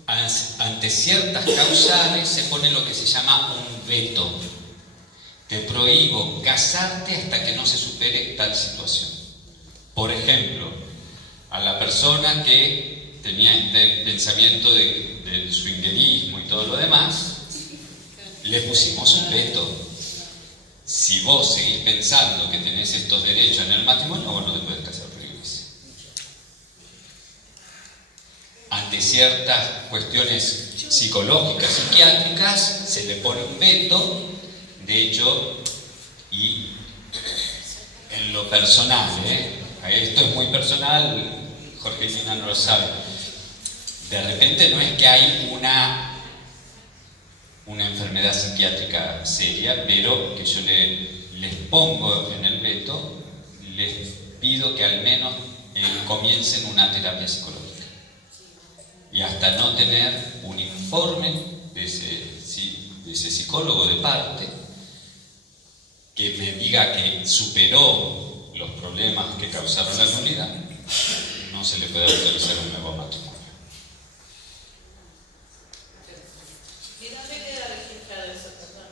ante ciertas causales se pone lo que se llama un veto. Te prohíbo casarte hasta que no se supere tal situación. Por ejemplo, a la persona que tenía este pensamiento del swingerismo y todo lo demás, le pusimos un veto. Si vos seguís pensando que tenés estos derechos en el matrimonio, vos no te podés casar por iglesia. Ante ciertas cuestiones psicológicas, psiquiátricas, se le pone un veto. De hecho, y en lo personal, esto es muy personal, Jorgelina no lo sabe. De repente no es que hay una enfermedad psiquiátrica seria, pero que yo les pongo en el veto, les pido que al menos comiencen una terapia psicológica. Y hasta no tener un informe de ese psicólogo de parte, que me diga que superó los problemas que causaron la nulidad, no se le puede autorizar un nuevo matrimonio. ¿Y dónde queda registrado eso, perdón?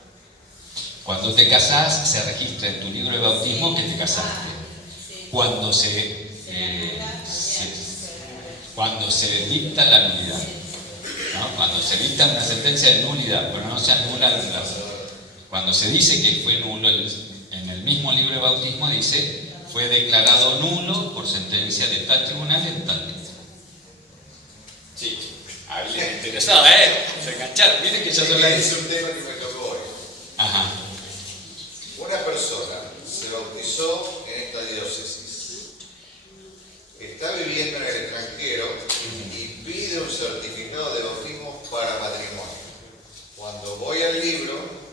Cuando te casás, se registra en tu libro de bautismo que te casaste. Cuando se dicta la nulidad, ¿no? Cuando se dicta una sentencia de nulidad, pero no se anula el plazo. Cuando se dice que fue nulo, en el mismo libro de bautismo dice, fue declarado nulo por sentencia de tal tribunal en tal día. Sí, alguien interesado, se engancharon, miren que ya son las... Es un tema que me tocó hoy. Ajá. Una persona se bautizó en esta diócesis, está viviendo en el extranjero y pide un certificado de bautismo para matrimonio. Cuando voy al libro,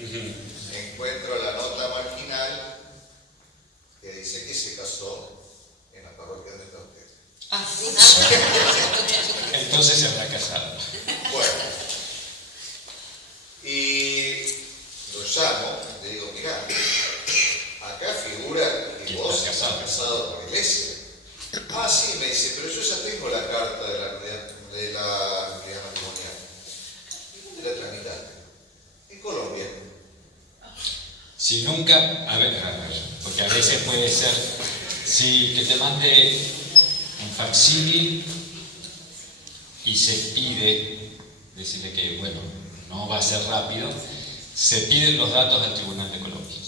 encuentro la nota marginal que dice que se casó en la parroquia donde está usted. Entonces se habrá casado. Bueno, y lo llamo, le digo, mirá, acá figura que vos estás casado por iglesia. Ah, sí, me dice, pero yo ya tengo la carta de la nulidad matrimonial. ¿Dónde la tramitaste? En Colombia. Si nunca, a ver, porque a veces puede ser, si que te mande un facsímil y se pide, decirle que, bueno, no va a ser rápido, se piden los datos al Tribunal de Colombia.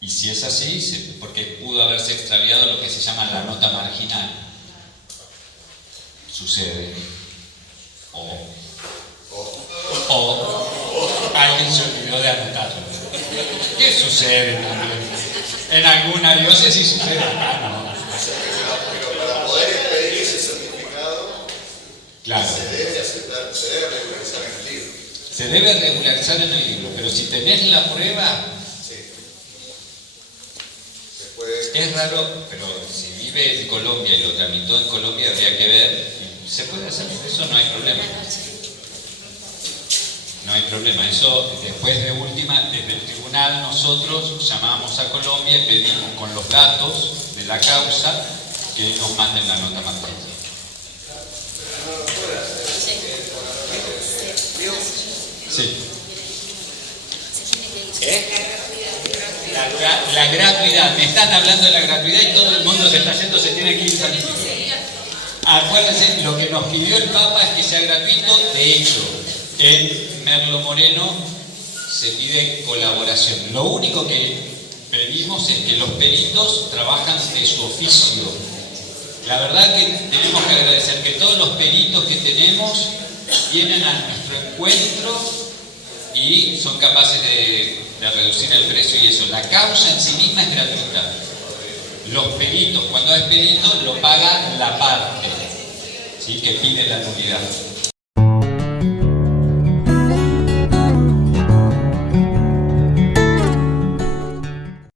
Y si es así, porque pudo haberse extraviado lo que se llama la nota marginal, sucede, o alguien se olvidó de anotarlo. ¿Qué sucede también? En alguna diócesis sucede acá, ¿no? Pero para poder expedir ese certificado, Claro. se debe aceptar, se debe regularizar en el libro. Se debe regularizar en el libro, pero si tenés la prueba, Sí. Se puede. es raro, pero si vive en Colombia y lo tramitó en Colombia, habría que ver, se puede hacer, eso no hay problema. No hay problema, eso después de última, desde el tribunal nosotros llamamos a Colombia y pedimos con los datos de la causa que nos manden la nota marginal. Sí. La gratuidad, me están hablando de la gratuidad y todo el mundo se está yendo, se tiene que ir saliendo. Acuérdense, lo que nos pidió el Papa es que sea gratuito, de hecho, en Merlo Moreno se pide colaboración. Lo único que pedimos es que los peritos trabajan de su oficio. La verdad que tenemos que agradecer que todos los peritos que tenemos vienen a nuestro encuentro y son capaces de reducir el precio y eso. La causa en sí misma es gratuita. Los peritos, cuando es perito, lo paga la parte, ¿sí?, que pide la nulidad.